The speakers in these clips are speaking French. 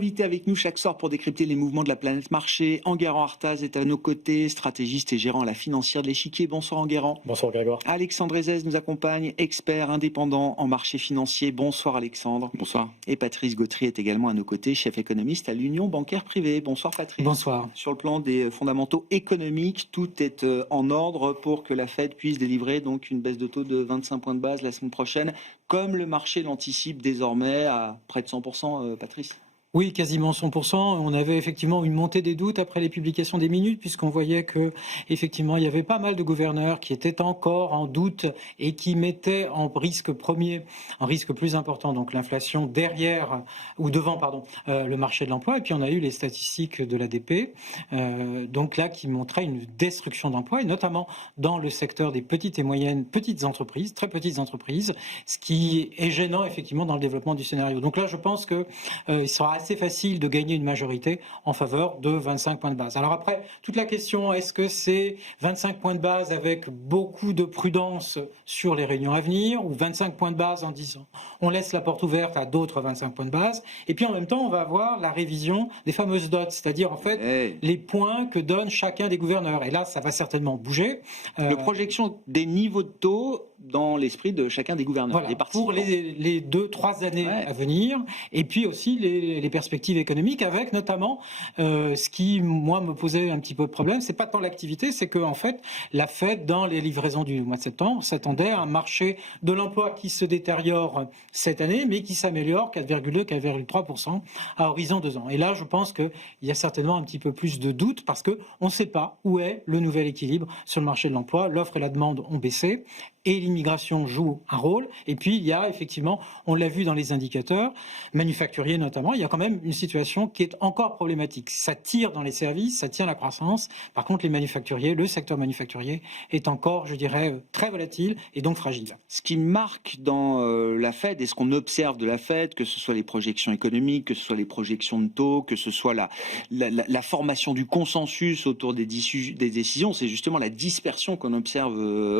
invités avec nous chaque soir pour décrypter les mouvements de la planète marché. Enguerrand Artaz est à nos côtés, stratégiste et gérant à la financière de l'Échiquier. Bonsoir Enguerrand. Bonsoir Grégoire. Alexandre Ezès nous accompagne, expert indépendant en marché financier. Bonsoir Alexandre. Bonsoir. Et Patrice Gautry est également à nos côtés, chef économiste à l'Union bancaire privée. Bonsoir Patrice. Bonsoir. Sur le plan des fondamentaux économiques, tout est en ordre pour que la Fed puisse délivrer donc une baisse de taux de 25 points de base la semaine prochaine, comme le marché l'anticipe désormais à près de 100%, Patrice. Oui, quasiment 100%. On avait effectivement une montée des doutes après les publications des minutes, puisqu'on voyait que effectivement il y avait pas mal de gouverneurs qui étaient encore en doute et qui mettaient en risque premier, un risque plus important, donc l'inflation derrière ou devant, le marché de l'emploi. Et puis on a eu les statistiques de l'ADP, donc là qui montraient une destruction d'emplois, et notamment dans le secteur des petites et moyennes petites entreprises, très petites entreprises, ce qui est gênant effectivement dans le développement du scénario. Donc là, je pense que il sera assez facile de gagner une majorité en faveur de 25 points de base. Alors après, toute la question, est-ce que c'est 25 points de base avec beaucoup de prudence sur les réunions à venir, ou 25 points de base en disant on laisse la porte ouverte à d'autres 25 points de base, et puis en même temps on va avoir la révision des fameuses dots, c'est-à-dire en fait les points que donne chacun des gouverneurs. Et là, ça va certainement bouger. La projection des niveaux de taux dans l'esprit de chacun des gouverneurs. Voilà, pour les 2-3 années à venir, et puis aussi les perspectives économiques, avec notamment ce qui, moi, me posait un petit peu de problème, c'est pas tant l'activité, c'est que en fait, la Fed, dans les livraisons du mois de septembre, s'attendait à un marché de l'emploi qui se détériore cette année, mais qui s'améliore 4,2-4,3% à horizon 2 ans. Et là, je pense qu'il y a certainement un petit peu plus de doute, parce qu'on ne sait pas où est le nouvel équilibre sur le marché de l'emploi. L'offre et la demande ont baissé, et l'immigration joue un rôle. Et puis, il y a effectivement, on l'a vu dans les indicateurs, manufacturiers notamment, il y a quand même une situation qui est encore problématique. Ça tire dans les services, ça tire la croissance. Par contre, les manufacturiers, le secteur manufacturier est encore, je dirais, très volatile et donc fragile. Ce qui marque dans la Fed et ce qu'on observe de la Fed, que ce soit les projections économiques, que ce soit les projections de taux, que ce soit la formation du consensus autour des décisions, c'est justement la dispersion qu'on observe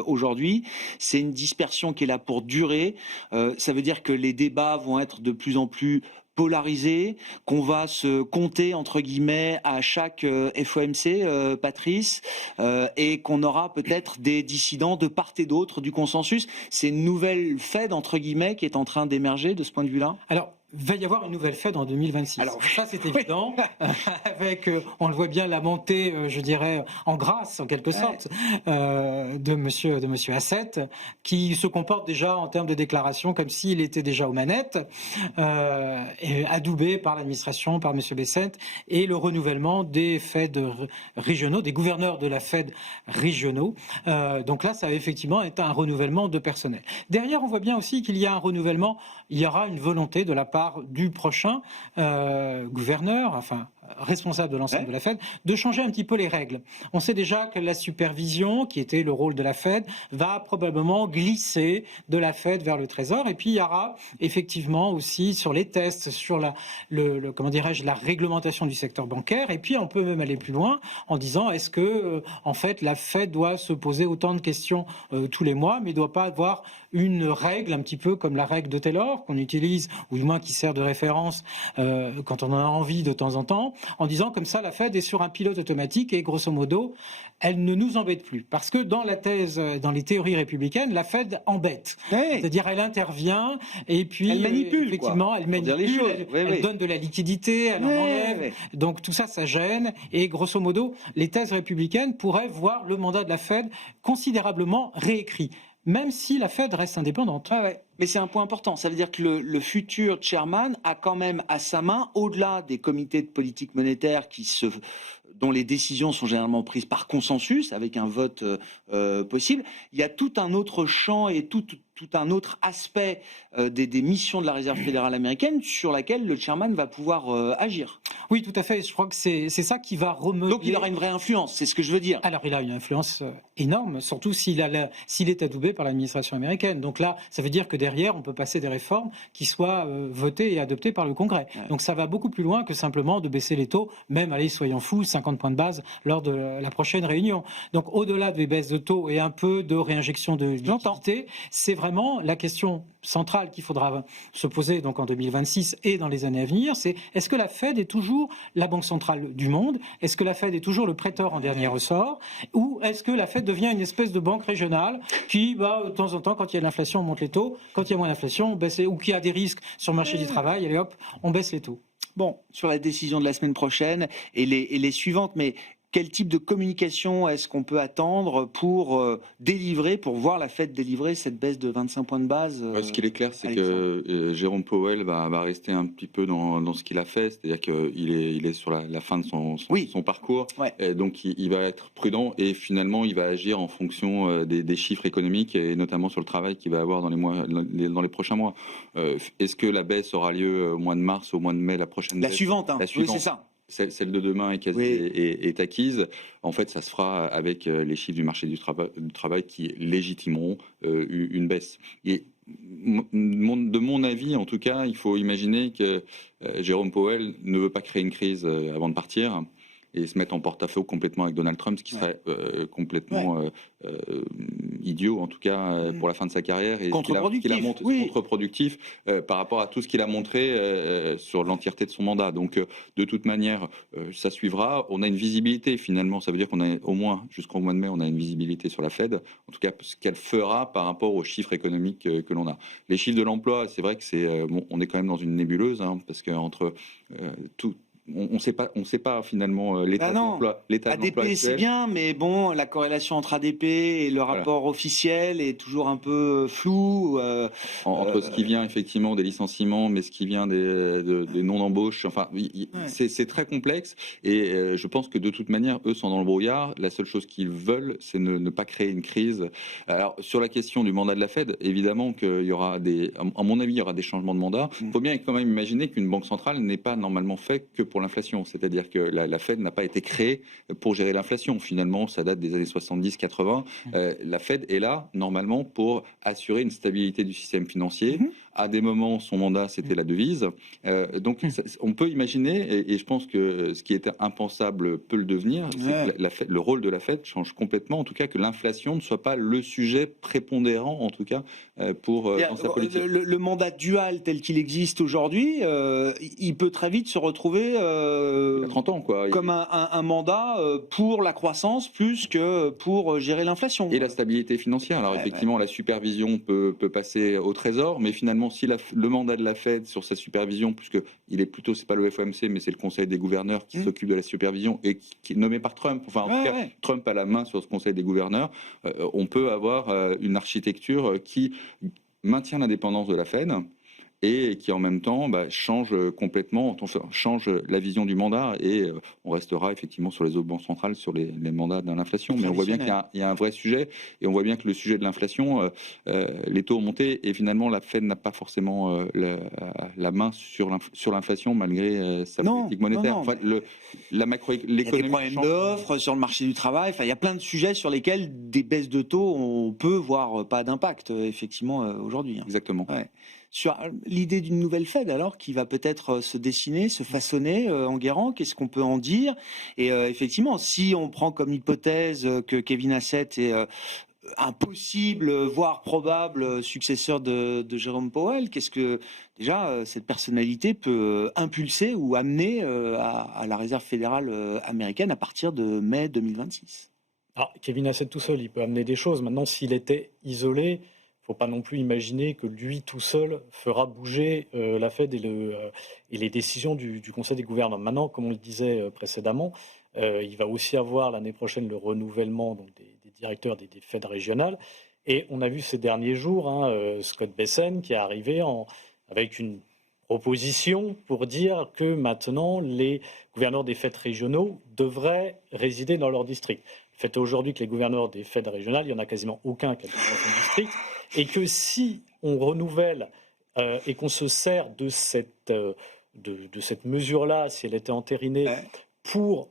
aujourd'hui. C'est une dispersion qui est là pour durer. Ça veut dire que les débats vont être de plus en plus polarisés, qu'on va se compter entre guillemets à chaque FOMC, Patrice, et qu'on aura peut-être des dissidents de part et d'autre du consensus. C'est une nouvelle Fed entre guillemets qui est en train d'émerger de ce point de vue-là. Alors, il va y avoir une nouvelle Fed en 2026. Alors ça, c'est évident, avec, on le voit bien, la montée, je dirais, en grâce, en quelque sorte, de monsieur Hassett, qui se comporte déjà en termes de déclaration comme s'il était déjà aux manettes, et adoubé par l'administration, par monsieur Bessent, et le renouvellement des Fed régionaux, des gouverneurs de la Fed régionaux. Donc là, ça va effectivement être un renouvellement de personnel. Derrière, on voit bien aussi qu'il y a un renouvellement, il y aura une volonté de la part du prochain gouverneur, enfin responsable de l'ensemble de la Fed, de changer un petit peu les règles. On sait déjà que la supervision, qui était le rôle de la Fed, va probablement glisser de la Fed vers le Trésor. Et puis il y aura effectivement aussi sur les tests, sur la réglementation du secteur bancaire. Et puis on peut même aller plus loin en disant est-ce que en fait la Fed doit se poser autant de questions tous les mois, mais ne doit pas avoir une règle un petit peu comme la règle de Taylor qu'on utilise, ou du moins qui sert de référence quand on en a envie de temps en temps, en disant comme ça la Fed est sur un pilote automatique et grosso modo elle ne nous embête plus. Parce que dans la thèse, dans les théories républicaines, la Fed embête. C'est-à-dire elle intervient et puis elle manipule, effectivement, elle manipule, elle donne de la liquidité, elle en enlève. Donc tout ça, ça gêne. Et grosso modo, les thèses républicaines pourraient voir le mandat de la Fed considérablement réécrit, même si la Fed reste indépendante. Mais c'est un point important. Ça veut dire que le futur chairman a quand même à sa main, au-delà des comités de politique monétaire dont les décisions sont généralement prises par consensus, avec un vote possible, il y a tout un autre champ et tout un autre aspect des missions de la Réserve fédérale américaine sur laquelle le chairman va pouvoir agir. Oui, tout à fait. Je crois que c'est ça qui va remeubler. Donc il aura une vraie influence, c'est ce que je veux dire. Alors il a une influence énorme, surtout s'il est adoubé par l'administration américaine. Donc là, ça veut dire que derrière, on peut passer des réformes qui soient votées et adoptées par le Congrès. Donc ça va beaucoup plus loin que simplement de baisser les taux, même, allez, soyons fous, 50 points de base lors de la prochaine réunion. Donc au-delà des baisses de taux et un peu de réinjection de liquidité, c'est vraiment vraiment, la question centrale qu'il faudra se poser donc en 2026 et dans les années à venir, c'est est-ce que la Fed est toujours la banque centrale du monde? Est-ce que la Fed est toujours le prêteur en dernier ressort? Ou est-ce que la Fed devient une espèce de banque régionale qui, de temps en temps, quand il y a de l'inflation, on monte les taux, quand il y a moins d'inflation, on baisse ou qui a des risques sur le marché du travail, allez hop, on baisse les taux. Bon, sur la décision de la semaine prochaine et les suivantes, mais quel type de communication est-ce qu'on peut attendre pour délivrer, pour voir la Fed délivrer cette baisse de 25 points de base Ce qu'il est clair, c'est Alexandre que Jérôme Powell va rester un petit peu dans ce qu'il a fait, c'est-à-dire qu'il est sur la fin de son parcours, Ouais. et donc il va être prudent et finalement il va agir en fonction des chiffres économiques et notamment sur le travail qu'il va avoir dans les prochains mois. Est-ce que la baisse aura lieu au mois de mars, au mois de mai, la prochaine La baisse suivante, hein. La Oui, suivante. c'est ça. Celle de demain est acquise. En fait, ça se fera avec les chiffres du marché du travail qui légitimeront une baisse. Et de mon avis, en tout cas, il faut imaginer que Jérôme Powell ne veut pas créer une crise avant de partir et se mettre en porte-à-faux complètement avec Donald Trump, ce qui serait complètement idiot, en tout cas pour la fin de sa carrière, et contre-productif par rapport à tout ce qu'il a montré sur l'entièreté de son mandat. Donc, de toute manière, ça suivra. On a une visibilité, finalement, ça veut dire qu'on a au moins, jusqu'au mois de mai, on a une visibilité sur la Fed, en tout cas ce qu'elle fera par rapport aux chiffres économiques que l'on a. Les chiffres de l'emploi, c'est vrai que on est quand même dans une nébuleuse, parce qu'entre tout... On ne sait pas finalement l'état de l'emploi. ADP, c'est bien, mais bon, la corrélation entre ADP et le rapport officiel est toujours un peu flou. Entre ce qui vient effectivement des licenciements, mais ce qui vient des non-embauches, enfin, c'est très complexe. Et je pense que de toute manière, eux sont dans le brouillard. La seule chose qu'ils veulent, c'est ne pas créer une crise. Alors, sur la question du mandat de la Fed, évidemment qu'il y aura à mon avis, il y aura des changements de mandat. Il faut bien quand même imaginer qu'une banque centrale n'est pas normalement faite que pour l'inflation, c'est-à-dire que la Fed n'a pas été créée pour gérer l'inflation. Finalement, ça date des années 70-80. La Fed est là, normalement, pour assurer une stabilité du système financier. À des moments, son mandat, c'était la devise. Donc, on peut imaginer, et je pense que ce qui était impensable peut le devenir, c'est que le rôle de la Fed change complètement, en tout cas que l'inflation ne soit pas le sujet prépondérant, en tout cas, dans sa politique. Le mandat dual tel qu'il existe aujourd'hui, il peut très vite se retrouver 30 ans, quoi. Comme un mandat pour la croissance plus que pour gérer l'inflation. Et la stabilité financière. Alors effectivement, la supervision peut passer au Trésor, mais finalement, si le mandat de la Fed sur sa supervision, puisque il est plutôt, c'est pas le FOMC, mais c'est le Conseil des gouverneurs qui s'occupe de la supervision et qui est nommé par Trump. Enfin, en tout cas, Trump a la main sur ce Conseil des gouverneurs. On peut avoir une architecture qui maintient l'indépendance de la Fed et qui en même temps change complètement, change la vision du mandat, et on restera effectivement sur les autres banques centrales, sur les mandats de l'inflation. Mais on voit bien qu'il y a un vrai sujet, et on voit bien que le sujet de l'inflation, les taux ont monté, et finalement la Fed n'a pas forcément la main sur l'inflation malgré sa politique monétaire. Enfin, l'économie... Il y a des problèmes d'offres sur le marché du travail, enfin, il y a plein de sujets sur lesquels des baisses de taux, on peut voir pas d'impact, effectivement, aujourd'hui. Exactement. Sur l'idée d'une nouvelle Fed, alors, qui va peut-être se dessiner, se façonner, Enguerrand, qu'est-ce qu'on peut en dire? Et effectivement, si on prend comme hypothèse que Kevin Hassett est un possible, voire probable successeur de Jérôme Powell, qu'est-ce que déjà cette personnalité peut impulser ou amener à la Réserve fédérale américaine à partir de mai 2026? Alors, Kevin Hassett tout seul, il peut amener des choses. Maintenant, s'il était isolé, faut pas non plus imaginer que lui tout seul fera bouger la Fed et les décisions du Conseil des gouverneurs. Maintenant, comme on le disait précédemment, il va aussi avoir l'année prochaine le renouvellement donc, des directeurs des Fed régionales. Et on a vu ces derniers jours Scott Bessent qui est arrivé avec une proposition pour dire que maintenant les gouverneurs des Fed régionaux devraient résider dans leur district. Le fait aujourd'hui que les gouverneurs des Fed régionales, il n'y en a quasiment aucun qui a dans son district, et que si on renouvelle et qu'on se sert de cette mesure-là, si elle était entérinée, pour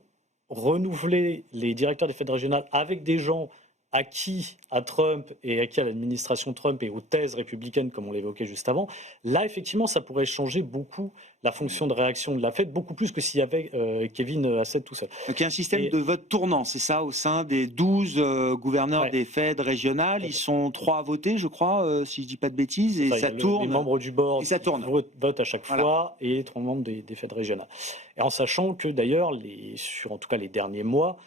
renouveler les directeurs des Fed régionales avec des gens acquis à Trump et acquis à l'administration Trump et aux thèses républicaines, comme on l'évoquait juste avant, là, effectivement, ça pourrait changer beaucoup la fonction de réaction de la Fed, beaucoup plus que s'il y avait Kevin Hassett tout seul. Donc il y a un système de vote tournant, c'est ça, au sein des 12 gouverneurs des Fed régionales. Ils sont 3 à voter, je crois, si je dis pas de bêtises, et ça tourne. Les membres du board et ça tourne. Votent à chaque fois, et 3 membres des Fed régionales. Et en sachant que d'ailleurs, sur en tout cas les derniers mois,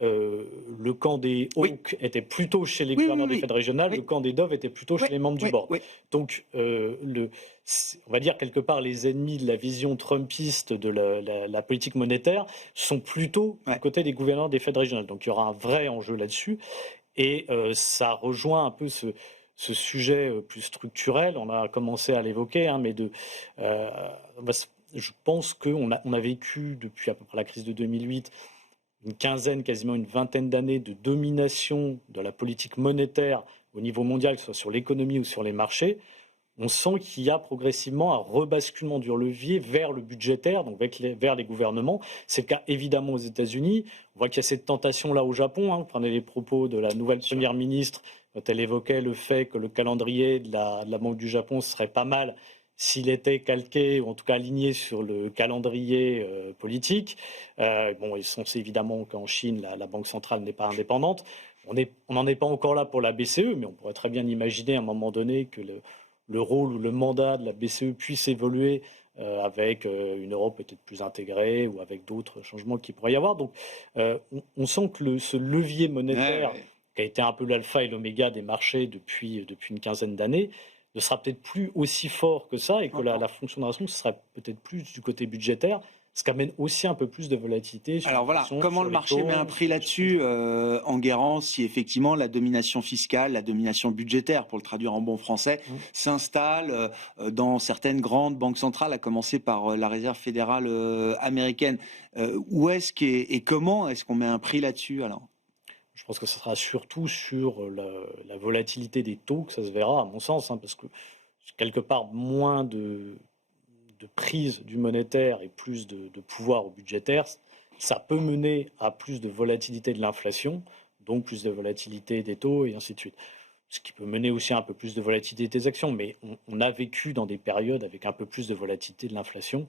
le camp des Hawks était plutôt chez les gouverneurs des Fed régionales, le camp des Doves était plutôt chez les membres du board. Donc, on va dire quelque part, les ennemis de la vision trumpiste de la politique monétaire sont plutôt du côté des gouverneurs des Fed régionales. Donc, il y aura un vrai enjeu là-dessus. Et ça rejoint un peu ce sujet plus structurel. On a commencé à l'évoquer, mais je pense qu'on a vécu depuis à peu près la crise de 2008 une quinzaine, quasiment une vingtaine d'années de domination de la politique monétaire au niveau mondial, que ce soit sur l'économie ou sur les marchés. On sent qu'il y a progressivement un rebasculement du levier vers le budgétaire, donc vers les gouvernements. C'est le cas évidemment aux États-Unis. On voit qu'il y a cette tentation-là au Japon. Vous prenez les propos de la nouvelle première ministre quand elle évoquait le fait que le calendrier de la Banque du Japon serait pas mal s'il était calqué, ou en tout cas aligné sur le calendrier politique. On sait évidemment qu'en Chine, la Banque centrale n'est pas indépendante. On n'en est pas encore là pour la BCE, mais on pourrait très bien imaginer à un moment donné que le rôle ou le mandat de la BCE puisse évoluer avec une Europe peut-être plus intégrée ou avec d'autres changements qu'il pourrait y avoir. Donc on sent que ce levier monétaire, qui a été un peu l'alpha et l'oméga des marchés depuis une quinzaine d'années, ne sera peut-être plus aussi fort que ça, et que la fonction de réaction, ce sera peut-être plus du côté budgétaire, ce qui amène aussi un peu plus de volatilité. Alors voilà, comment le marché met un prix là-dessus, Enguerrand, si effectivement la domination fiscale, la domination budgétaire, pour le traduire en bon français, s'installe dans certaines grandes banques centrales, à commencer par la Réserve fédérale américaine. Où est-ce et comment est-ce qu'on met un prix là-dessus alors ? Je pense que ce sera surtout sur la volatilité des taux que ça se verra, à mon sens, parce que quelque part, moins de prise du monétaire et plus de pouvoir au budgétaire, ça peut mener à plus de volatilité de l'inflation, donc plus de volatilité des taux et ainsi de suite. Ce qui peut mener aussi à un peu plus de volatilité des actions, mais on a vécu dans des périodes avec un peu plus de volatilité de l'inflation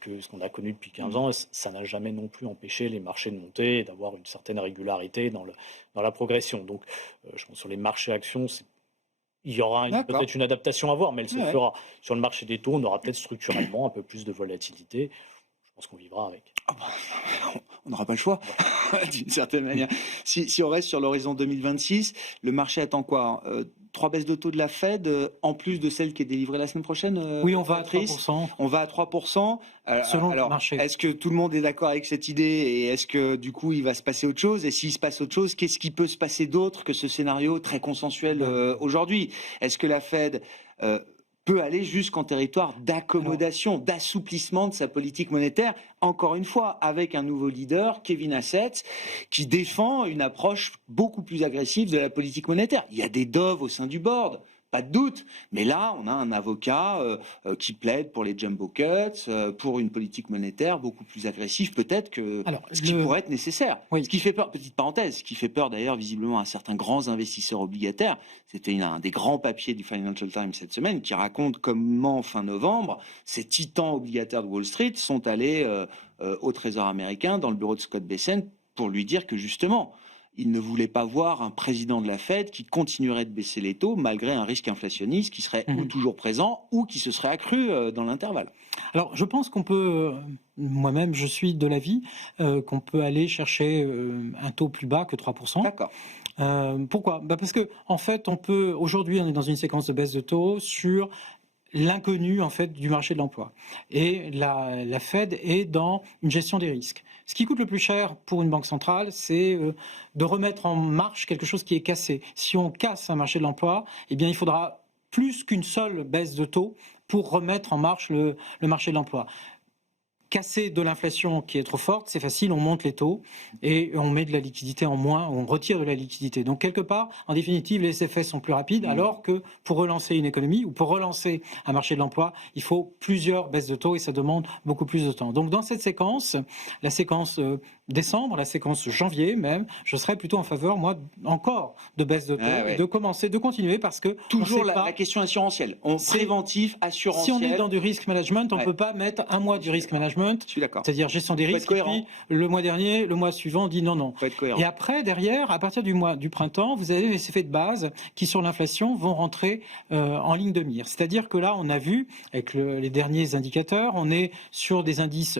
que ce qu'on a connu depuis 15 ans. Ça n'a jamais non plus empêché les marchés de monter et d'avoir une certaine régularité dans la progression. Donc, je pense que sur les marchés actions, il y aura peut-être une adaptation à voir, mais elle se fera. Sur le marché des taux, on aura peut-être structurellement un peu plus de volatilité. Je pense qu'on vivra avec. On n'aura pas le choix, d'une certaine manière. Si on reste sur l'horizon 2026, le marché attend quoi ? 3 baisses de taux de la Fed, en plus de celle qui est délivrée la semaine prochaine. Oui, on va à 3%. On va à 3%. Selon le marché. Est-ce que tout le monde est d'accord avec cette idée, et est-ce que du coup il va se passer autre chose ? Et s'il se passe autre chose, qu'est-ce qui peut se passer d'autre que ce scénario très consensuel aujourd'hui ? Est-ce que la Fed peut aller jusqu'en territoire d'accommodation, d'assouplissement de sa politique monétaire, encore une fois, avec un nouveau leader, Kevin Hassett, qui défend une approche beaucoup plus agressive de la politique monétaire. Il y a des doves au sein du board, pas de doute, mais là, on a un avocat qui plaide pour les jumbo cuts, pour une politique monétaire beaucoup plus agressive, peut-être que qui pourrait être nécessaire. Ce qui fait peur, petite parenthèse, ce qui fait peur d'ailleurs visiblement à certains grands investisseurs obligataires. C'était un des grands papiers du Financial Times cette semaine qui raconte comment, fin novembre, ces titans obligataires de Wall Street sont allés au Trésor américain, dans le bureau de Scott Bessent, pour lui dire que justement, il ne voulait pas voir un président de la Fed qui continuerait de baisser les taux malgré un risque inflationniste qui serait ou toujours présent ou qui se serait accru dans l'intervalle. Alors, je pense qu'on peut, moi-même, je suis de l'avis qu'on peut aller chercher un taux plus bas que 3%. D'accord. Pourquoi ? Parce que, en fait, aujourd'hui, on est dans une séquence de baisse de taux sur l'inconnu, en fait, du marché de l'emploi. Et la Fed est dans une gestion des risques. Ce qui coûte le plus cher pour une banque centrale, c'est de remettre en marche quelque chose qui est cassé. Si on casse un marché de l'emploi, eh bien, il faudra plus qu'une seule baisse de taux pour remettre en marche le marché de l'emploi. Casser de l'inflation qui est trop forte, c'est facile, on monte les taux et on met de la liquidité en moins, on retire de la liquidité. Donc quelque part, en définitive, les effets sont plus rapides, alors que pour relancer une économie ou pour relancer un marché de l'emploi, il faut plusieurs baisses de taux et ça demande beaucoup plus de temps. Donc dans cette séquence, la séquence décembre, la séquence janvier même, je serais plutôt en faveur, moi, encore de baisse de taux, de continuer parce que... Toujours la question assurantielle. Préventif, assurantiel. Si on est dans du risk management, on ne peut pas mettre un mois du risk management, je suis d'accord. C'est-à-dire gestion des risques, et puis le mois dernier, le mois suivant, on dit non. Faut être cohérent. Et après, derrière, à partir du printemps, vous avez les effets de base qui, sur l'inflation, vont rentrer en ligne de mire. C'est-à-dire que là, on a vu, avec les derniers indicateurs, on est sur des indices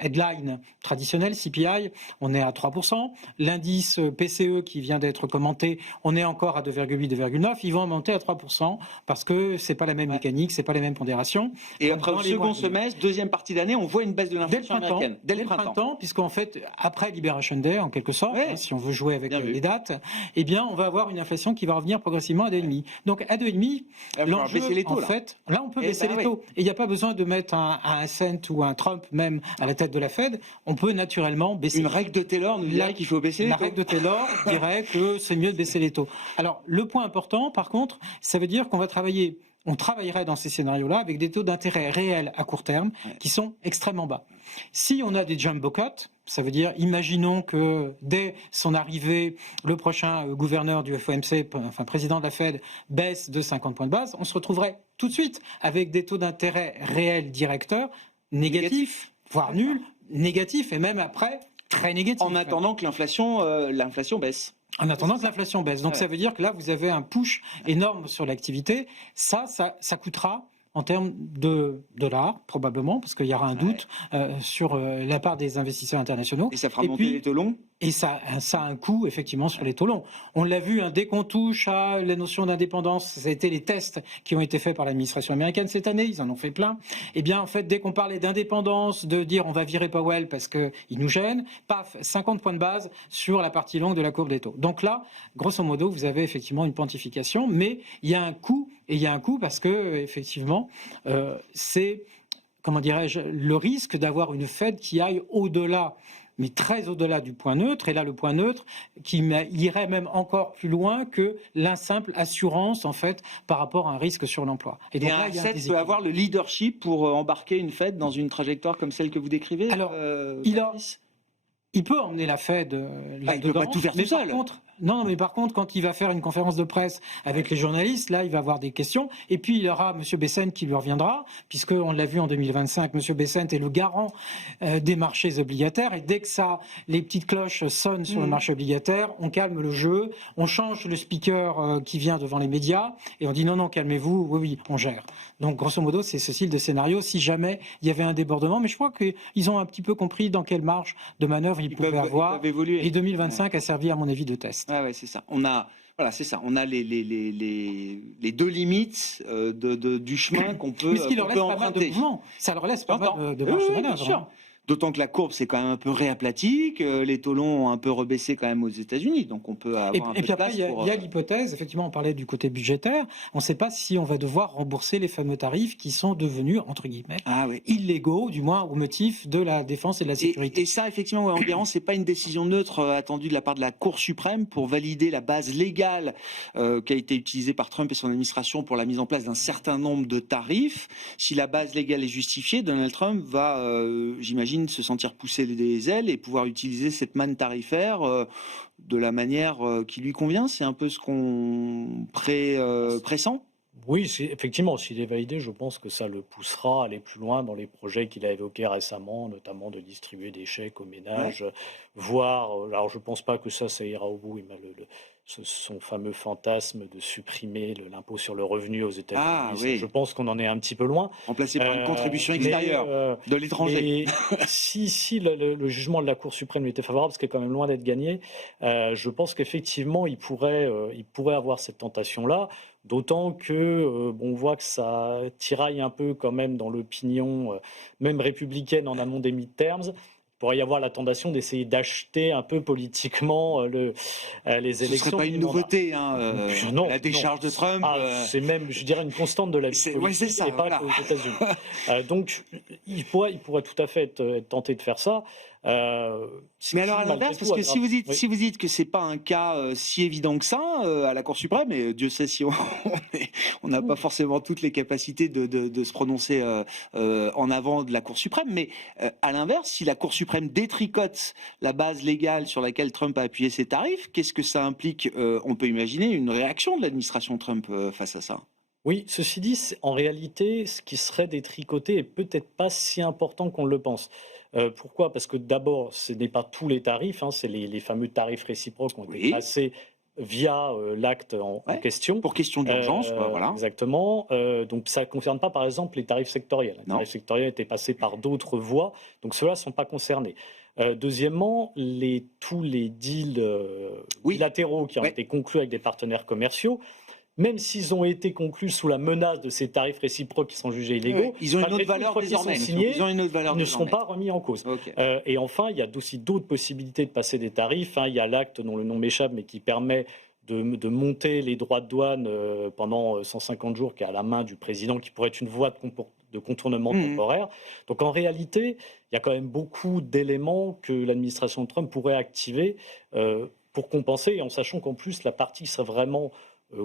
headline traditionnels, CPI, on est à 3%. L'indice PCE qui vient d'être commenté, on est encore à 2,8, 2,9. Ils vont monter à 3% parce que c'est pas la même mécanique, c'est pas les mêmes pondérations. Et après le second semestre, deuxième partie d'année, on voit une baisse de l'inflation américaine. Dès le printemps, puisqu'en fait, après Liberation Day, en quelque sorte, si on veut jouer avec les dates, eh bien, on va avoir une inflation qui va revenir progressivement à 2,5. Donc à 2,5, l'enjeu, en fait, là, on peut baisser les taux. Et il n'y a pas besoin de mettre un Cent ou un Trump même à la tête de la Fed. On peut naturellement baisser. Une règle de Taylor nous dirait qu'il faut baisser les taux. La règle de Taylor dirait que c'est mieux de baisser les taux. Alors, le point important, par contre, ça veut dire qu'on va travailler. On travaillerait dans ces scénarios-là avec des taux d'intérêt réels à court terme qui sont extrêmement bas. Si on a des jumbo cuts, ça veut dire, imaginons que dès son arrivée, le prochain gouverneur du FOMC, enfin président de la Fed, baisse de 50 points de base, on se retrouverait tout de suite avec des taux d'intérêt réels directeurs négatifs, voire nuls, négatifs et même après très négatifs. En attendant que l'inflation baisse. En attendant que l'inflation baisse. Donc ça veut dire que là, vous avez un push énorme sur l'activité. Ça coûtera en termes de dollars, probablement, parce qu'il y aura un doute sur la part des investisseurs internationaux. Et ça fera monter les taux longs. Et ça a un coût, effectivement, sur les taux longs. On l'a vu, dès qu'on touche à la notion d'indépendance, ça a été les tests qui ont été faits par l'administration américaine cette année, ils en ont fait plein. Eh bien, en fait, dès qu'on parlait d'indépendance, de dire on va virer Powell parce qu'il nous gêne, paf, 50 points de base sur la partie longue de la courbe des taux. Donc là, grosso modo, vous avez effectivement une pontification, mais il y a un coût, et il y a un coût parce que, effectivement, c'est, comment dirais-je, le risque d'avoir une Fed qui aille au-delà, mais très au-delà du point neutre, et là le point neutre qui irait même encore plus loin que l'insimple assurance en fait par rapport à un risque sur l'emploi. Et donc un Fed peut avoir le leadership pour embarquer une Fed dans une trajectoire comme celle que vous décrivez. Alors, il peut emmener la Fed là-dedans, il peut pas tout faire tout seul. Mais par contre, quand il va faire une conférence de presse avec les journalistes, là, il va avoir des questions. Et puis, il y aura M. Bessent qui lui reviendra, puisqu'on l'a vu en 2025, M. Bessent est le garant des marchés obligataires. Et dès que les petites cloches sonnent sur le marché obligataire, on calme le jeu, on change le speaker qui vient devant les médias, et on dit non, calmez-vous, oui, on gère. Donc, grosso modo, c'est ce style de scénario, si jamais il y avait un débordement. Mais je crois qu'ils ont un petit peu compris dans quelle marge de manœuvre ils pouvaient avoir. Et 2025 a servi, à mon avis, de test. Ouais, c'est ça. On a les deux limites du chemin qu'on peut emprunter. Mais ce qui leur laisse pas mal de mouvement. Ça leur laisse pas mal de marge de manœuvre. Bien sûr. D'autant que la courbe s'est quand même un peu réaplatie, que les taux longs ont un peu rebaissé quand même aux États-Unis, donc on peut avoir un peu de place. Et puis après, il y a l'hypothèse, effectivement, on parlait du côté budgétaire, on ne sait pas si on va devoir rembourser les fameux tarifs qui sont devenus, entre guillemets, illégaux, du moins au motif de la défense et de la sécurité. Et ça, effectivement, Enguerrand, ce n'est pas une décision neutre attendue de la part de la Cour suprême pour valider la base légale qui a été utilisée par Trump et son administration pour la mise en place d'un certain nombre de tarifs. Si la base légale est justifiée, Donald Trump va, j'imagine, se sentir pousser des ailes et pouvoir utiliser cette manne tarifaire de la manière qui lui convient. C'est un peu ce qu'on pressent. Oui, effectivement, s'il est validé, je pense que ça le poussera à aller plus loin dans les projets qu'il a évoqués récemment, notamment de distribuer des chèques aux ménages, voire, alors je ne pense pas que ça ira au bout, son fameux fantasme de supprimer l'impôt sur le revenu aux États-Unis. Je pense qu'on en est un petit peu loin. Remplacé par une contribution extérieure de l'étranger. Et si le jugement de la Cour suprême lui était favorable, ce qui est quand même loin d'être gagné, je pense qu'effectivement, il pourrait avoir cette tentation-là. D'autant que on voit que ça tiraille un peu quand même dans l'opinion, même républicaine en amont des midterms. Il pourrait y avoir la tentation d'essayer d'acheter un peu politiquement les élections. Ce ne serait pas une nouveauté, la décharge de Trump. C'est même, je dirais, une constante de la vie politique, et pas qu'aux États-Unis. Donc, il pourrait tout à fait être tenté de faire ça. Mais alors à l'inverse, parce que si vous dites que c'est pas un cas si évident que ça à la Cour suprême, et Dieu sait si on n'a pas forcément toutes les capacités de se prononcer en avant de la Cour suprême, mais à l'inverse, si la Cour suprême détricote la base légale sur laquelle Trump a appuyé ses tarifs, qu'est-ce que ça implique? On peut imaginer une réaction de l'administration Trump face à ça. Oui, ceci dit, en réalité, ce qui serait détricoté est peut-être pas si important qu'on le pense. Pourquoi? Parce que d'abord, ce n'est pas tous les tarifs, hein, c'est les fameux tarifs réciproques qui ont été passés via l'acte en question. Pour question d'urgence, voilà. Exactement. Donc ça ne concerne pas, par exemple, les tarifs sectoriels. Les tarifs sectoriels étaient passés par d'autres voies, donc ceux-là ne sont pas concernés. Deuxièmement, tous les deals bilatéraux qui ont été conclus avec des partenaires commerciaux, même s'ils ont été conclus sous la menace de ces tarifs réciproques qui sont jugés illégaux, ils ont une autre valeur désormais. Ils ne seront pas remis en cause. Et enfin, il y a aussi d'autres possibilités de passer des tarifs. Il y a l'acte dont le nom m'échappe, mais qui permet de monter les droits de douane pendant 150 jours, qui est à la main du président, qui pourrait être une voie de contournement temporaire. Donc en réalité, il y a quand même beaucoup d'éléments que l'administration de Trump pourrait activer pour compenser, en sachant qu'en plus, la partie serait vraiment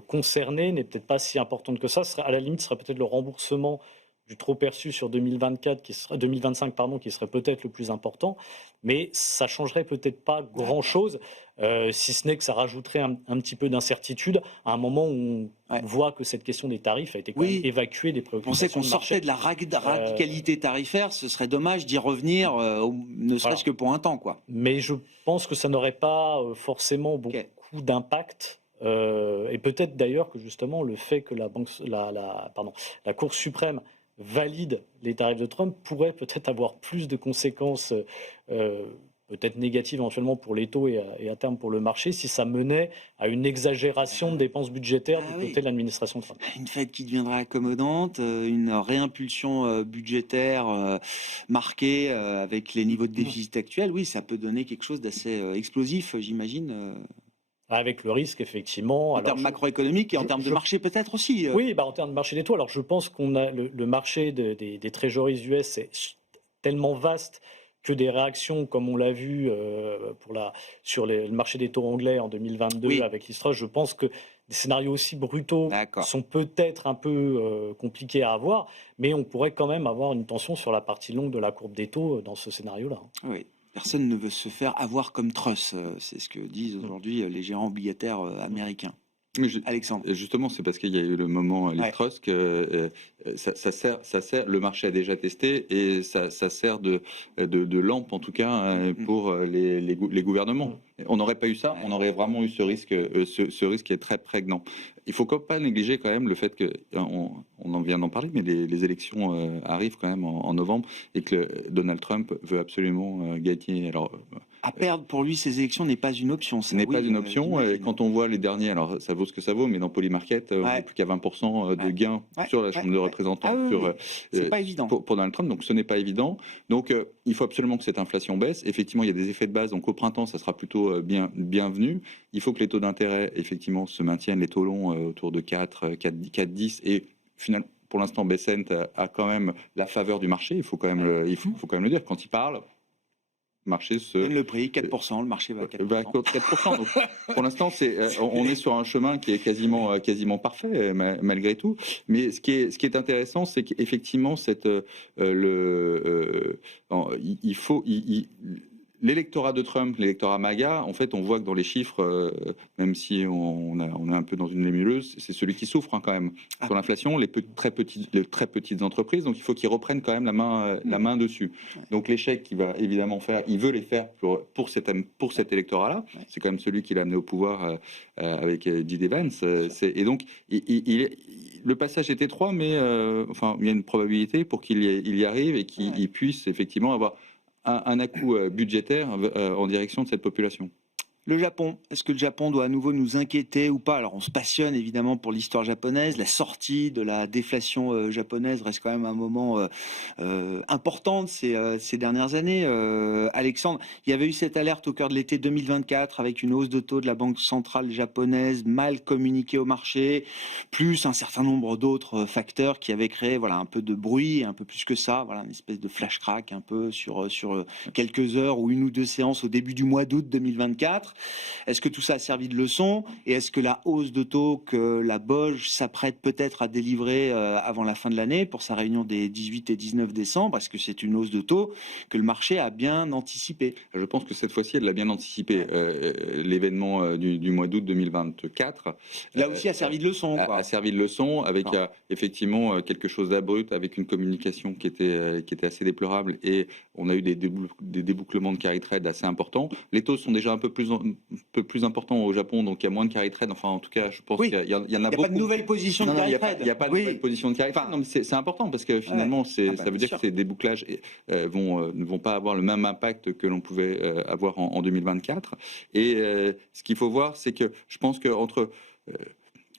concernée n'est peut-être pas si importante que ça. À la limite, ce serait peut-être le remboursement du trop perçu sur 2025, qui serait peut-être le plus important, mais ça changerait peut-être pas grand-chose, si ce n'est que ça rajouterait un petit peu d'incertitude à un moment où on voit que cette question des tarifs a été quand même évacuée des préoccupations. On sait qu'on sortait de la radicalité tarifaire, ce serait dommage d'y revenir, ne serait-ce que pour un temps, quoi. Mais je pense que ça n'aurait pas forcément beaucoup d'impact. Et peut-être d'ailleurs que justement le fait que la Cour suprême valide les tarifs de Trump pourrait peut-être avoir plus de conséquences peut-être négatives éventuellement pour les taux et à terme pour le marché si ça menait à une exagération de dépenses budgétaires du côté de l'administration Trump. Une Fed qui deviendra accommodante, une réimpulsion budgétaire marquée avec les niveaux de déficit actuels, oui, ça peut donner quelque chose d'assez explosif, j'imagine. Avec le risque, effectivement. En termes macroéconomiques et en termes de marché peut-être aussi. Oui, en termes de marché des taux. Alors je pense qu'on a le marché des treasuries US est tellement vaste que des réactions, comme on l'a vu sur le marché des taux anglais en 2022 avec l'Istrus, je pense que des scénarios aussi brutaux sont peut-être un peu compliqués à avoir, mais on pourrait quand même avoir une tension sur la partie longue de la courbe des taux dans ce scénario-là. Oui. Personne ne veut se faire avoir comme Truss, c'est ce que disent aujourd'hui les gérants obligataires américains. Alexandre. Justement, c'est parce qu'il y a eu le moment les Truss que ça sert, le marché a déjà testé et ça sert de lampe en tout cas pour les gouvernements. On n'aurait pas eu ça, on aurait vraiment eu ce risque qui est très prégnant. Il ne faut pas négliger quand même le fait que, on en vient d'en parler, mais les élections arrivent quand même en novembre et que Donald Trump veut absolument gagner. Alors, à perdre pour lui ces élections n'est pas une option. Ce n'est pas une option. Et quand on voit les derniers, alors ça vaut ce que ça vaut, mais dans Polymarket, on n'est plus qu'à 20% de gains sur la Chambre de représentants. C'est pas évident. Pour Donald Trump, donc ce n'est pas évident. Donc il faut absolument que cette inflation baisse. Effectivement, il y a des effets de base. Donc au printemps, ça sera plutôt bienvenu. Il faut que les taux d'intérêt, effectivement, se maintiennent, les taux longs autour de 4,10 et finalement, pour l'instant, Bessent a quand même la faveur du marché. Il faut quand même le dire. Quand il parle, le marché donne le prix 4%, le marché va à 4%. Donc, pour l'instant, on est sur un chemin qui est quasiment parfait malgré tout. Mais ce qui est intéressant, c'est qu'effectivement, l'électorat de Trump, l'électorat MAGA, en fait, on voit que dans les chiffres, même si on est un peu dans une nébuleuse, c'est celui qui souffre quand même sur l'inflation, les très petites entreprises. Donc, il faut qu'ils reprennent quand même la main dessus. Donc, l'échec qu'il va évidemment faire, il veut les faire pour cet électorat-là. C'est quand même celui qui l'a amené au pouvoir avec J.D. Vance. Et donc, le passage est étroit, mais il y a une probabilité pour qu'il y arrive et qu'il puisse effectivement avoir un à-coup budgétaire en direction de cette population. Le Japon, est-ce que le Japon doit à nouveau nous inquiéter ou pas? Alors on se passionne évidemment pour l'histoire japonaise, la sortie de la déflation japonaise reste quand même un moment important de ces dernières années. Alexandre, il y avait eu cette alerte au cœur de l'été 2024 avec une hausse de taux de la Banque centrale japonaise mal communiquée au marché, plus un certain nombre d'autres facteurs qui avaient créé un peu de bruit, et un peu plus que ça, une espèce de flash crack un peu sur quelques heures ou une ou deux séances au début du mois d'août 2024. Est-ce que tout ça a servi de leçon et est-ce que la hausse de taux que la BOJ s'apprête peut-être à délivrer avant la fin de l'année pour sa réunion des 18 et 19 décembre, est-ce que c'est une hausse de taux que le marché a bien anticipée? Je pense que cette fois-ci, elle l'a bien anticipé. L'événement du mois d'août 2024 là aussi a servi de leçon. A servi de leçon avec effectivement quelque chose d'abrupt, avec une communication qui était assez déplorable et on a eu des débouclements de carry trade assez importants. Les taux sont déjà un peu plus importants au Japon, donc il y a moins de carry trade. Enfin, en tout cas, je pense qu'il y en a beaucoup. Il n'y a pas de nouvelle position de carry trade. Il n'y a pas de nouvelle position de carry trade. Non, mais c'est important parce que finalement, ça veut dire que ces débouclages ne vont pas avoir le même impact que l'on pouvait avoir en 2024. Et ce qu'il faut voir, c'est que je pense qu'entre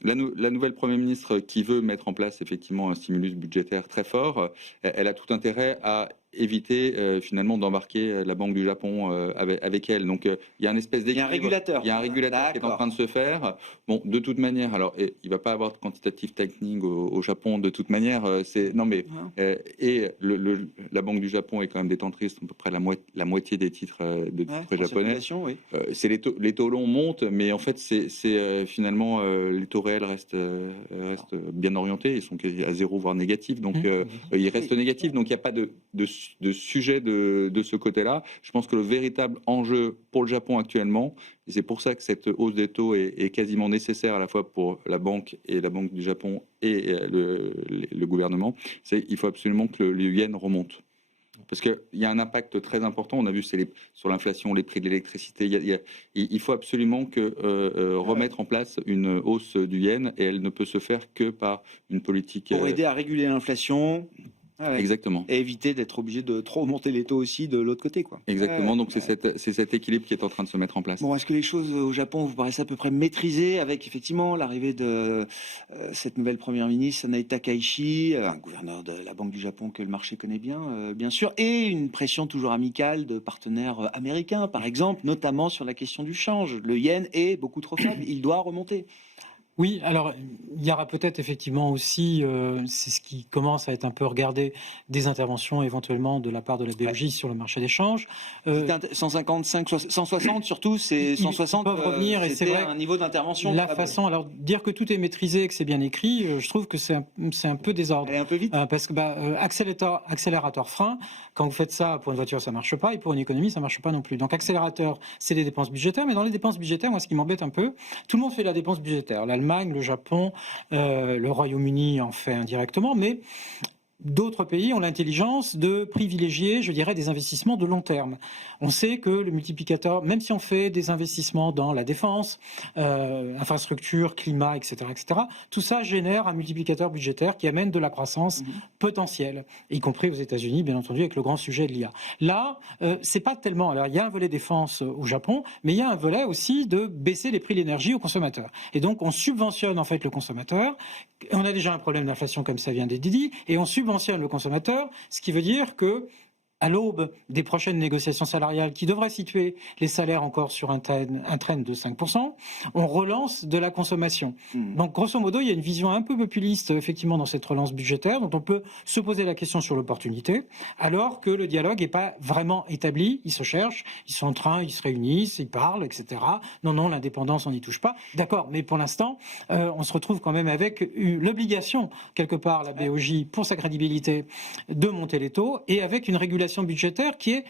la nouvelle Premier ministre qui veut mettre en place effectivement un stimulus budgétaire très fort, elle a tout intérêt à éviter finalement d'embarquer la Banque du Japon avec elle. Donc il y a une espèce d'équilibre. Il y a un régulateur qui est en train de se faire. Bon, de toute manière, alors il ne va pas avoir de quantitative tightening au Japon de toute manière. La Banque du Japon est quand même détentrice à peu près la moitié des titres japonais. Oui. Les taux longs montent, mais en fait finalement les taux réels restent bien orientés. Ils sont à zéro voire négatifs, donc ils restent négatifs. Donc il n'y a pas de sujet de ce côté-là. Je pense que le véritable enjeu pour le Japon actuellement, et c'est pour ça que cette hausse des taux est quasiment nécessaire à la fois pour la banque et la Banque du Japon et le gouvernement, c'est qu'il faut absolument que le yen remonte. Parce qu'il y a un impact très important, on a vu sur l'inflation, les prix de l'électricité, il faut absolument remettre en place une hausse du yen et elle ne peut se faire que par une politique... Pour aider à réguler l'inflation. Exactement. Et éviter d'être obligé de trop monter les taux aussi de l'autre côté, quoi. Exactement, donc c'est cet équilibre qui est en train de se mettre en place. Bon, est-ce que les choses au Japon vous paraissent à peu près maîtrisées avec effectivement l'arrivée de cette nouvelle première ministre, Sanae Takaichi, un gouverneur de la Banque du Japon que le marché connaît bien sûr, et une pression toujours amicale de partenaires américains, par exemple, notamment sur la question du change. Le yen est beaucoup trop faible, il doit remonter. Oui, alors il y aura peut-être effectivement aussi, c'est ce qui commence à être un peu regardé, des interventions éventuellement de la part de la BOJ sur le marché des changes. 155, 160 surtout, c'est 160 peuvent revenir et c'est vrai, un niveau d'intervention. La façon, alors dire que tout est maîtrisé, que c'est bien écrit, je trouve que c'est un peu désordre. Elle est un peu vite. Parce que accélérateur frein, quand vous faites ça pour une voiture, ça marche pas, et pour une économie, ça marche pas non plus. Donc accélérateur, c'est les dépenses budgétaires, mais dans les dépenses budgétaires, moi ce qui m'embête un peu, tout le monde fait la dépense budgétaire. L'Allemagne, le Japon, le Royaume-Uni en fait indirectement, mais d'autres pays ont l'intelligence de privilégier, je dirais, des investissements de long terme. On sait que le multiplicateur, même si on fait des investissements dans la défense, infrastructure, climat, etc., tout ça génère un multiplicateur budgétaire qui amène de la croissance potentielle, y compris aux États-Unis, bien entendu, avec le grand sujet de l'IA. Là, c'est pas tellement. Alors, il y a un volet défense au Japon, mais il y a un volet aussi de baisser les prix de l'énergie aux consommateurs. Et donc, on subventionne en fait le consommateur. On a déjà un problème d'inflation, comme ça vient d'être dit, et on subventionne le consommateur, ce qui veut dire que à l'aube des prochaines négociations salariales qui devraient situer les salaires encore sur un trend de 5%, on relance de la consommation. Donc grosso modo, il y a une vision un peu populiste effectivement dans cette relance budgétaire dont on peut se poser la question sur l'opportunité, alors que le dialogue n'est pas vraiment établi, ils se cherchent, ils sont en train, ils se réunissent, ils parlent, etc. Non, l'indépendance, on n'y touche pas. D'accord, mais pour l'instant, on se retrouve quand même avec l'obligation, quelque part, la BOJ, pour sa crédibilité, de monter les taux, et avec une régulation budgétaire qui est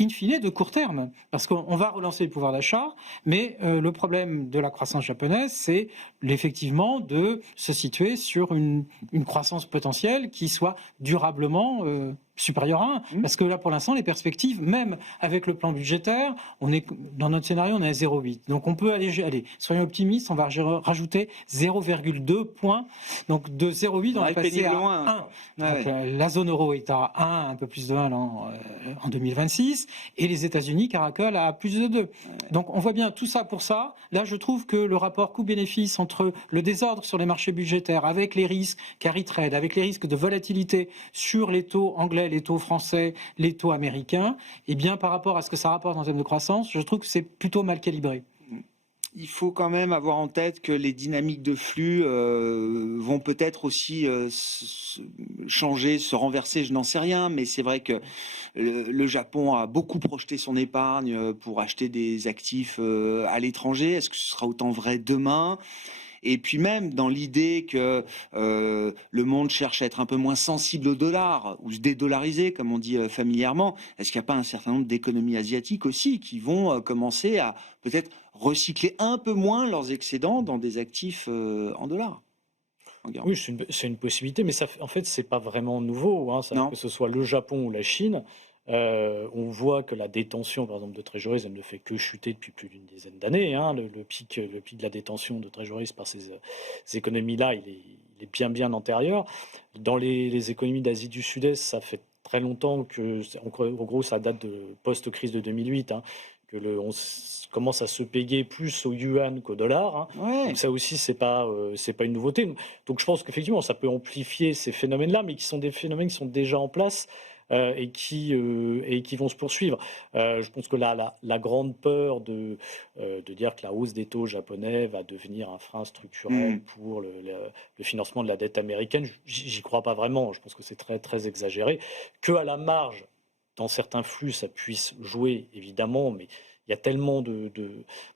in fine de court terme, parce qu'on va relancer le pouvoir d'achat, mais le problème de la croissance japonaise, c'est effectivement de se situer sur une croissance potentielle qui soit durablement supérieur à 1, parce que là, pour l'instant, les perspectives, même avec le plan budgétaire, dans notre scénario, on est à 0,8. Donc on peut aller, soyons optimistes, on va rajouter 0,2 points. Donc de 0,8, on va passer à 1. Donc, la zone euro est à 1, un peu plus de 1 en 2026, et les États-Unis caracolent à plus de 2. Donc on voit bien tout ça pour ça. Là, je trouve que le rapport coût-bénéfice entre le désordre sur les marchés budgétaires, avec les risques carry trade, avec les risques de volatilité sur les taux anglais, les taux français, les taux américains, et bien par rapport à ce que ça rapporte en termes de croissance, je trouve que c'est plutôt mal calibré. Il faut quand même avoir en tête que les dynamiques de flux vont peut-être aussi changer, se renverser, je n'en sais rien, mais c'est vrai que le Japon a beaucoup projeté son épargne pour acheter des actifs à l'étranger. Est-ce que ce sera autant vrai demain ? Et puis même dans l'idée que le monde cherche à être un peu moins sensible au dollar, ou se dédollariser, comme on dit familièrement, est-ce qu'il n'y a pas un certain nombre d'économies asiatiques aussi qui vont commencer à peut-être recycler un peu moins leurs excédents dans des actifs en dollars? Oui, c'est une possibilité, mais ça, en fait, c'est pas vraiment nouveau, hein, que ce soit le Japon ou la Chine. On voit que la détention, par exemple, de trésoreries, elle ne fait que chuter depuis plus d'une dizaine d'années. Hein. Le pic de la détention de trésoreries par ces économies-là, il est bien antérieur. Dans les économies d'Asie du Sud-Est, ça fait très longtemps que, en gros, ça date de post-crise de 2008, hein, que on commence à se payer plus au yuan qu'au dollar. Hein. Ouais. Donc ça aussi, c'est pas une nouveauté. Donc je pense qu'effectivement, ça peut amplifier ces phénomènes-là, mais qui sont des phénomènes qui sont déjà en place. Et qui vont se poursuivre. Je pense que la grande peur de dire que la hausse des taux japonais va devenir un frein structurel pour le financement de la dette américaine, j'y crois pas vraiment. Je pense que c'est très, très exagéré. Que à la marge, dans certains flux, ça puisse jouer, évidemment, mais il y a tellement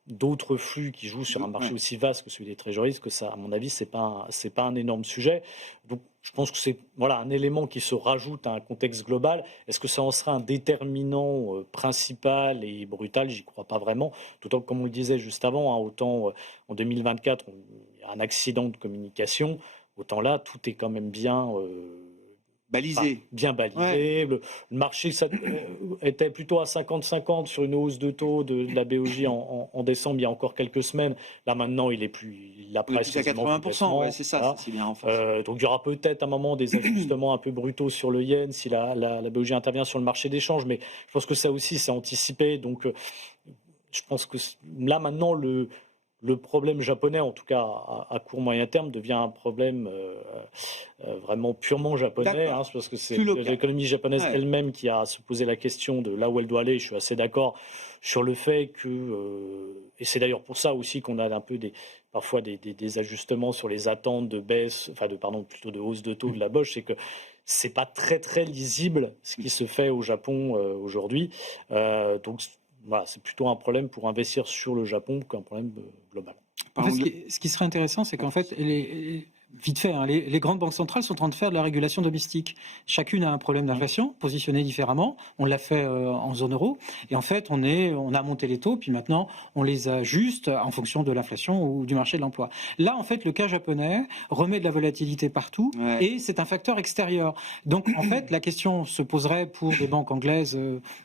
d'autres flux qui jouent sur un marché aussi vaste que celui des treasuries que ça, à mon avis, c'est pas un énorme sujet. Donc, je pense que c'est un élément qui se rajoute à un contexte global. Est-ce que ça en sera un déterminant principal et brutal? J'y crois pas vraiment. D'autant que, comme on le disait juste avant, hein, autant en 2024, il y a un accident de communication, autant là, tout est quand même bien... balisé. Bien balisé. Ouais. Le marché était plutôt à 50-50 sur une hausse de taux de la BOJ en décembre, il y a encore quelques semaines. Là, maintenant, il a presque à 80%. Ouais, c'est ça, voilà. C'est bien renforcé. Donc, il y aura peut-être à un moment des ajustements un peu brutaux sur le yen si la BOJ intervient sur le marché d'échange. Mais je pense que ça aussi, c'est anticipé. Donc, je pense que là, maintenant, le problème japonais, en tout cas à court moyen terme, devient un problème vraiment purement japonais, hein, parce que c'est l'économie japonaise elle-même qui a à se poser la question de là où elle doit aller. Je suis assez d'accord sur le fait que, et c'est d'ailleurs pour ça aussi qu'on a un peu parfois des ajustements sur les attentes de baisse, plutôt de hausse de taux de la BOJ, c'est que c'est pas très très lisible ce qui se fait au Japon aujourd'hui. Donc voilà, c'est plutôt un problème pour investir sur le Japon qu'un problème global. En fait, ce qui serait intéressant, c'est qu'en fait, vite fait, hein, les grandes banques centrales sont en train de faire de la régulation domestique. Chacune a un problème d'inflation, positionné différemment. On l'a fait en zone euro. Et en fait, on a monté les taux, puis maintenant, on les ajuste en fonction de l'inflation ou du marché de l'emploi. Là, en fait, le cas japonais remet de la volatilité partout et c'est un facteur extérieur. Donc, en fait, la question se poserait pour les banques anglaises,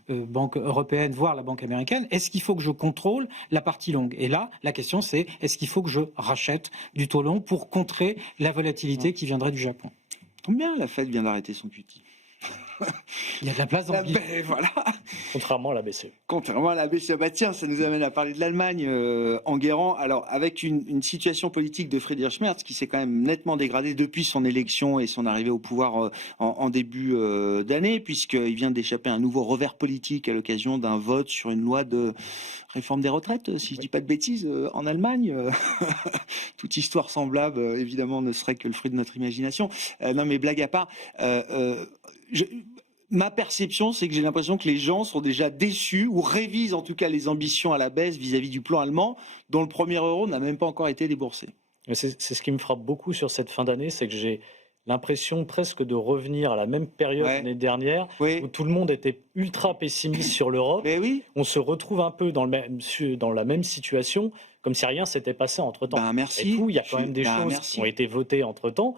banques européennes, voire la banque américaine. Est-ce qu'il faut que je contrôle la partie longue? Et là, la question, c'est est-ce qu'il faut que je rachète du taux long pour contrer la volatilité qui viendrait du Japon? Combien la Fed vient d'arrêter son QT? Il y a de la place dans le voilà. Contrairement à la BCE. Contrairement à la BCE. Bah tiens, ça nous amène à parler de l'Allemagne, Enguerrand. Alors, avec une situation politique de Friedrich Merz qui s'est quand même nettement dégradée depuis son élection et son arrivée au pouvoir en début d'année, puisqu'il vient d'échapper à un nouveau revers politique à l'occasion d'un vote sur une loi de réforme des retraites, si je dis pas de bêtises, en Allemagne. Toute histoire semblable, évidemment, ne serait que le fruit de notre imagination. Non, mais blague à part... ma perception, c'est que j'ai l'impression que les gens sont déjà déçus ou révisent en tout cas les ambitions à la baisse vis-à-vis du plan allemand, dont le premier euro n'a même pas encore été déboursé. C'est ce qui me frappe beaucoup sur cette fin d'année, c'est que j'ai l'impression presque de revenir à la même période l'année dernière, où tout le monde était ultra pessimiste sur l'Europe. On se retrouve un peu dans la même situation, comme si rien s'était passé entre-temps. Merci. Et tout, il y a quand même des choses qui ont été votées entre-temps.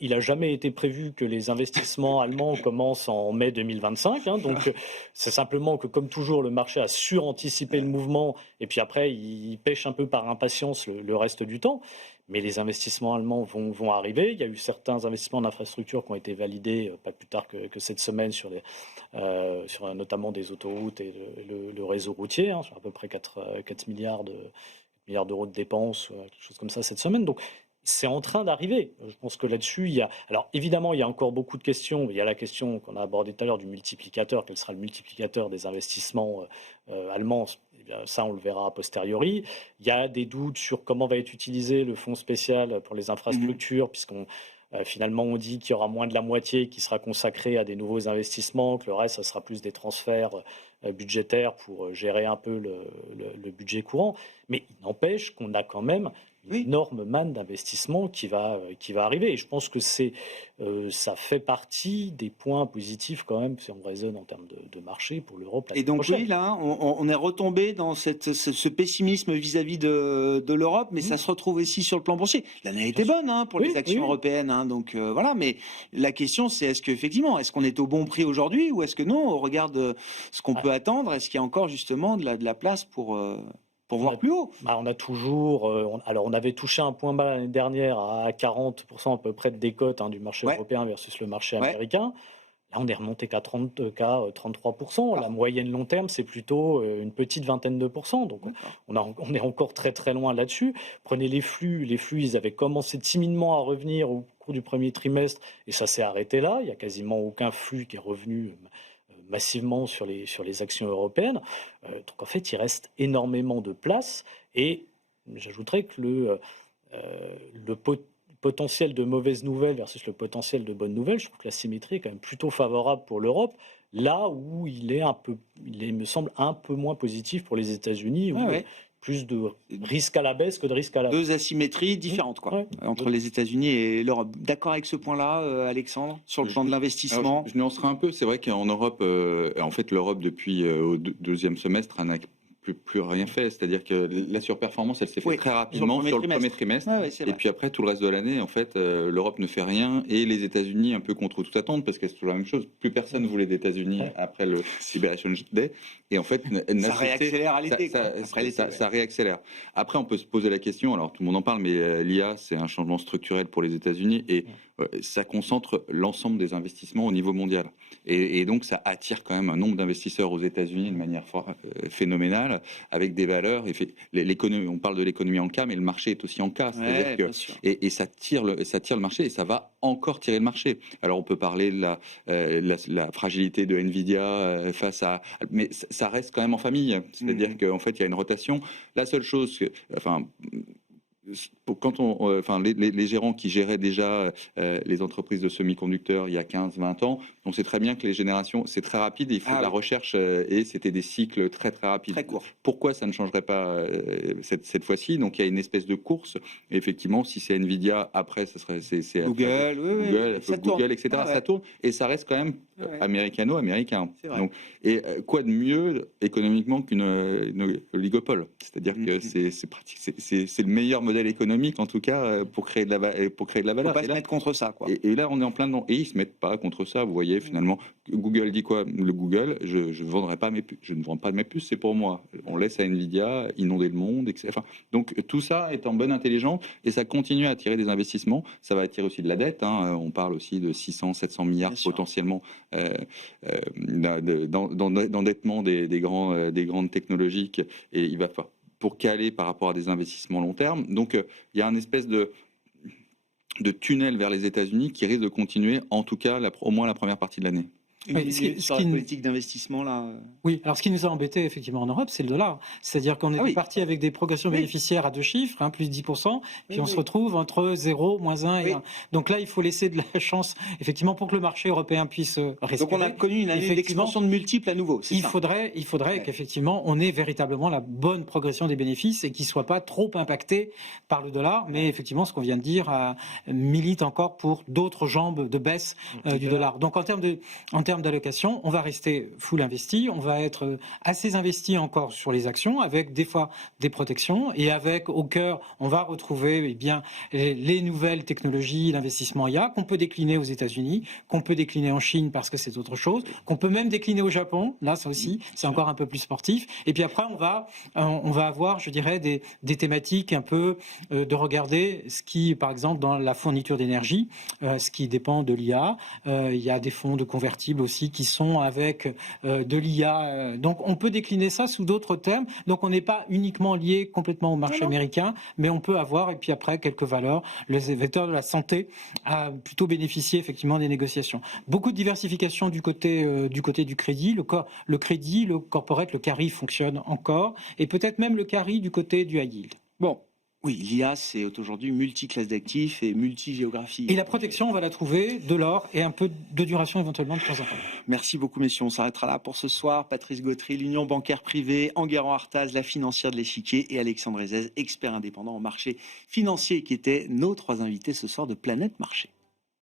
Il n'a jamais été prévu que les investissements allemands commencent en mai 2025. Donc, c'est simplement que, comme toujours, le marché a suranticipé le mouvement et puis après, il pêche un peu par impatience le reste du temps. Mais les investissements allemands vont arriver. Il y a eu certains investissements d'infrastructures qui ont été validés pas plus tard que cette semaine sur notamment des autoroutes et le réseau routier, sur à peu près 4 milliards d'euros de dépenses, quelque chose comme ça cette semaine. Donc, c'est en train d'arriver. Je pense que là-dessus, alors évidemment, il y a encore beaucoup de questions. Il y a la question qu'on a abordée tout à l'heure du multiplicateur. Quel sera le multiplicateur des investissements allemands? Eh bien, ça, on le verra a posteriori. Il y a des doutes sur comment va être utilisé le fonds spécial pour les infrastructures, puisqu'on finalement, on dit qu'il y aura moins de la moitié qui sera consacrée à des nouveaux investissements, que le reste, ça sera plus des transferts budgétaires pour gérer un peu le budget courant. Mais il n'empêche qu'on a quand même une énorme manne d'investissement qui va arriver. Et je pense que ça fait partie des points positifs quand même, si on raisonne en termes de marché pour l'Europe. Et donc prochaine. oui, là, on est retombé dans ce pessimisme vis-à-vis de l'Europe, mais ça se retrouve aussi sur le plan boursier. L'année a été bonne pour les actions européennes, donc voilà. Mais la question, c'est est-ce qu'on est au bon prix aujourd'hui, ou est-ce que non, on regarde ce qu'on peut attendre, est-ce qu'il y a encore justement de la place pour voir plus haut? On a toujours. On avait touché un point bas l'année dernière à 40% à peu près de décote du marché européen versus le marché américain. Là, on est remonté qu'à 33%. La moyenne long terme, c'est plutôt une petite vingtaine de pourcents. Donc, on est encore très très loin là-dessus. Prenez les flux. Les flux, ils avaient commencé timidement à revenir au cours du premier trimestre et ça s'est arrêté là. Il n'y a quasiment aucun flux qui est revenu massivement sur les actions européennes. Donc en fait, il reste énormément de place et j'ajouterais que le potentiel de mauvaises nouvelles versus le potentiel de bonnes nouvelles, je trouve que la symétrie est quand même plutôt favorable pour l'Europe, là où il me semble un peu moins positif pour les États-Unis, où plus de risque à la baisse que de risque à la hausse. Deux asymétries différentes entre les États-Unis et l'Europe. D'accord avec ce point-là, Alexandre, sur le plan de l'investissement? Je nuancerai un peu. C'est vrai qu'en Europe, en fait, l'Europe depuis au deuxième semestre n'a plus rien fait. C'est-à-dire que la surperformance, elle s'est faite très rapidement sur le premier trimestre. Et puis après, tout le reste de l'année, en fait, l'Europe ne fait rien. Et les États-Unis, un peu contre toute attente, parce que c'est toujours la même chose. Plus personne voulait des États-Unis après le Liberation Day. Et en fait, ça réaccélère à l'été. Ça réaccélère. Après, on peut se poser la question, alors tout le monde en parle, mais l'IA, c'est un changement structurel pour les États-Unis et ça concentre l'ensemble des investissements au niveau mondial. Et donc, ça attire quand même un nombre d'investisseurs aux États-Unis de manière phénoménale, avec des valeurs. L'économie, on parle de l'économie en K, mais le marché est aussi en K. Et ça tire le marché et ça va encore tirer le marché. Alors, on peut parler de la fragilité de Nvidia face à... Mais ça reste quand même en famille. C'est-à-dire qu'en fait, il y a une rotation. La seule chose quand les gérants qui géraient déjà les entreprises de semi-conducteurs il y a 15-20 ans, on sait très bien que les générations, c'est très rapide, il faut de la recherche et c'était des cycles très très rapides. Très courts. Pourquoi ça ne changerait pas cette fois-ci? Donc il y a une espèce de course. Et effectivement, si c'est Nvidia, après, ce serait Google, etc. Ça tourne et ça reste quand même américano-américain. Donc, et quoi de mieux économiquement qu'une oligopole? C'est-à-dire que c'est pratique, c'est le meilleur modèle économique en tout cas pour créer de la valeur. Faut pas se mettre contre ça, quoi. Et là, on est en plein dedans. Et ils se mettent pas contre ça. Vous voyez, finalement, Google dit quoi? Le Google, je ne vendrai pas mes puces. Je ne vends pas mes puces, c'est pour moi. On laisse à Nvidia inonder le monde, etc. Enfin, donc tout ça est en bonne intelligence et ça continue à attirer des investissements. Ça va attirer aussi de la dette. On parle aussi de 600-700 milliards potentiellement d'endettement des grandes technologiques. Et il va falloir pour caler par rapport à des investissements long terme. Donc, il y a une espèce de tunnel vers les États-Unis qui risque de continuer, en tout cas, au moins la première partie de l'année. Sur la politique d'investissement, là. Oui, alors ce qui nous a embêté effectivement en Europe, c'est le dollar. C'est-à-dire qu'on est parti avec des progressions bénéficiaires à deux chiffres, plus 10%, puis on se retrouve entre 0, moins 1 et 1. Donc là, il faut laisser de la chance, effectivement, pour que le marché européen puisse respirer. Donc on a connu une année d'expansion de multiples à nouveau. Il faudrait qu'effectivement, on ait véritablement la bonne progression des bénéfices et qu'il ne soit pas trop impacté par le dollar. Mais effectivement, ce qu'on vient de dire milite encore pour d'autres jambes de baisse du dollar. Donc en termes termes d'allocation, on va rester full investi, on va être assez investi encore sur les actions, avec des fois des protections, et avec au cœur, on va retrouver les nouvelles technologies, l'investissement IA, qu'on peut décliner aux États-Unis, qu'on peut décliner en Chine parce que c'est autre chose, qu'on peut même décliner au Japon, là ça aussi, c'est encore un peu plus sportif. Et puis après, on va avoir, je dirais, des thématiques un peu de regarder ce qui, par exemple, dans la fourniture d'énergie, ce qui dépend de l'IA. Il y a des fonds de convertibles aussi qui sont avec de l'IA. Donc on peut décliner ça sous d'autres termes. Donc on n'est pas uniquement lié complètement au marché américain, mais on peut avoir, et puis après, quelques valeurs. Le vecteur de la santé a plutôt bénéficié effectivement des négociations. Beaucoup de diversification du côté du crédit. Le crédit, le corporate, le carry fonctionne encore, et peut-être même le carry du côté du high yield. Bon. Oui, l'IA, c'est aujourd'hui multi-classe d'actifs et multi-géographie. Et la protection, on va la trouver de l'or et un peu de duration éventuellement de temps en temps. Merci beaucoup, messieurs. On s'arrêtera là pour ce soir. Patrice Gautry, l'Union bancaire privée, Enguerrand Artaz, la financière de l'Échiquier, et Alexandre Ezès, expert indépendant en marché financier, qui étaient nos 3 invités ce soir de Planète Marché.